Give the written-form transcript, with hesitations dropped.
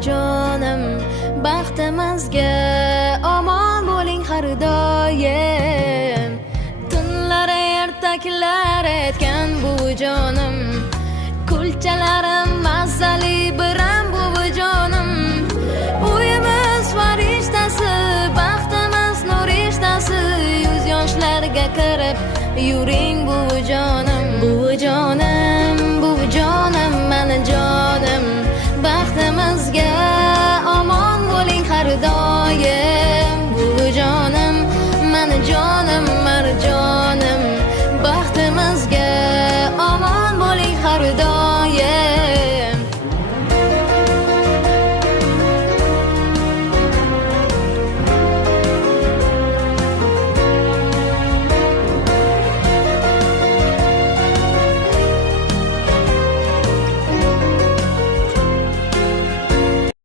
jonim, baxtimizga omon bo'ling har doim. Tunlari ertaklar etgan buvijonim, kulchalarim mazali biram buvijonim. Uyimiz farishtasi, baxtimiz nurishtasi, yuz yoshlarga kirib yuring buvijon.